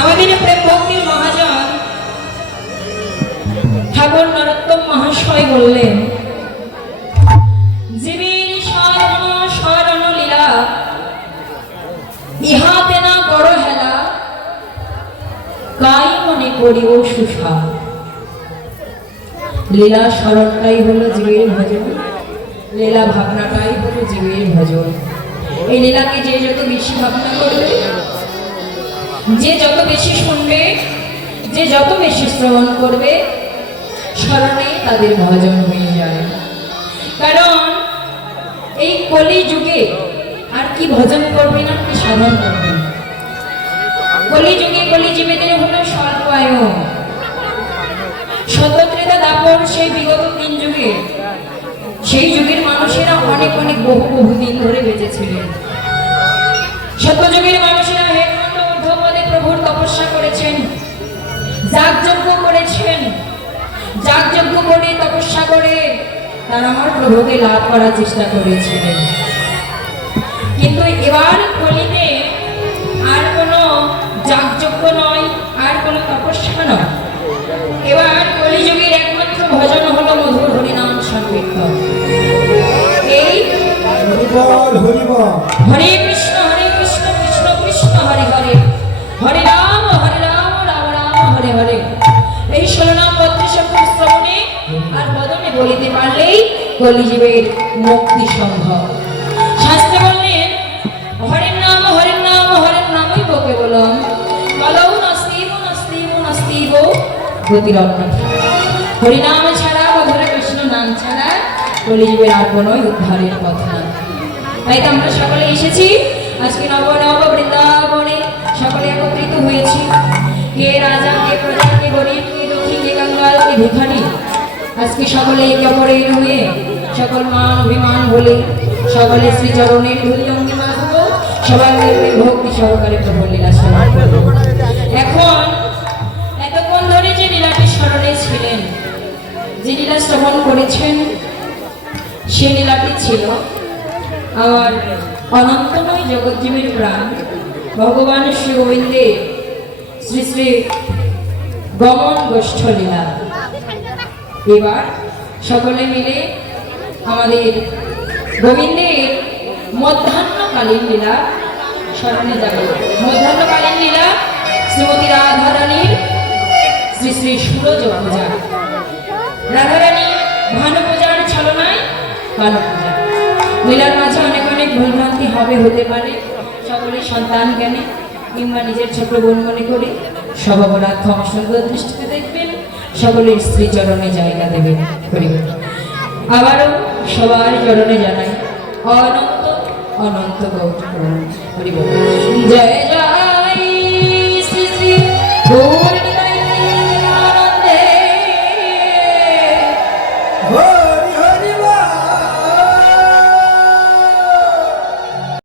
আমাদের প্রেম ভক্তির মহাজন ঠাকুর নরোত্তম মহাশয় বললেন, জীবের শরণ লীলা ইহাতে না বড় হেলা, কাই মনে করিব সুষা। লীলা স্মরণটাই হলো জীবের ভজন, লীলা ভাবনাটাই হলো জীবের ভজন। এই লীলাকে যে যত বেশি ভাবনা করবে, যে যত বেশি শুনবে, যে যত বেশি শ্রবণ করবে, স্মরণে তাদের ভজন হয়ে যায়। কারণ এই কলি যুগে আর কি ভজন করবে না, কি সাধন করবে। কলি যুগে কলিজীবীদের হলো স্বল্প আয়ু। সত্যত্রেতা দাপর সেই বিগত 3 যুগে, সেই যুগের মানুষেরা অনেক অনেক বহু দিন ধরে বেঁচেছিলেন। সত্যযুগের মানুষেরা হেমন্ত ঊর্ধ্বপদে প্রভুর তপস্যা করেছেন, যাগযজ্ঞ করেছেন, যাগযজ্ঞ করে তপস্যা করে তারা আমার প্রভুকে লাভ করার চেষ্টা করেছিলেন। কিন্তু এবার কলিতে আর কোনো যাগযজ্ঞ নয়, আর কোনো তপস্যা নয়। এবার কলিযুগের একমাত্র ভজন হলো মধুর হরিনাম সংকীর্তন। এই হরে কৃষ্ণ কৃষ্ণ কৃষ্ণ হরে হরে, হরে রাম রাম রাম হরে হরে। এই 16 নাম 32 অক্ষর শ্রবণে আর বদনে বলিতে পারলেই কলিযুগের মুক্তি সম্ভব। শাস্ত্রে বললেন, হরের নামই বকে বলম, কলৌ নাস্তিব গতিরত্ন। হরিনাম ছাড়া, মধুর কৃষ্ণ নাম ছাড়া কলিযুগের আর কোনো উদ্ধারের কথা। তাই তো আমরা সকলে এসেছি আজকে নব বৃন্দাবনে, সকলে একত্রিত হয়েছি। কে রাজা, কে প্রজা, কে গরিব, কে দক্ষিণ, কে কাঙ্গাল, কে ভিখারি। আজকে সকলে একে অপরের হয়ে সকল মান অভিমান বলে সকলে শ্রীচরণের ধুলি অঙ্গিমা দেব, সবাই ভক্তি সহকারে প্রভুর লীলা শ্রবণ করব। এখন এতক্ষণ ধরে যে লীলাটি স্মরণে ছিলেন, যে লীলা শ্রবণ করেছেন, সে লীলাটি ছিল আমার অনন্তময় জগৎজীবের প্রাণ ভগবান শ্রী গোবিন্দের শ্রী শ্রী গমন গোষ্ঠ লীলা। এবার সকলে মিলে আমাদের গোবিন্দের মধ্যাহ্নকালীন লীলা স্মরণে যাবে। মধ্যাহ্নকালীন লীলা শ্রীমতী রাধারানীর শ্রী শ্রী সূরজ পূজা। রাধারানী ভানু পূজার ছলনায় ভানু পূজা। লীলার মাঝে অনেক অনেক ভুলভ্রান্তি হতে পারে, সকলের সন্তান জ্ঞানে কিংবা নিজের ছোট বোন মনে করে সর্বপরাধ ক্ষমাসুন্দর দৃষ্টিতে দেখবেন, সকলের শ্রীচরণে জায়গা দেবেন। আবারও সবার চরণে জানাই অনন্ত অনন্ত গৌর হরি বল। জয় জয়।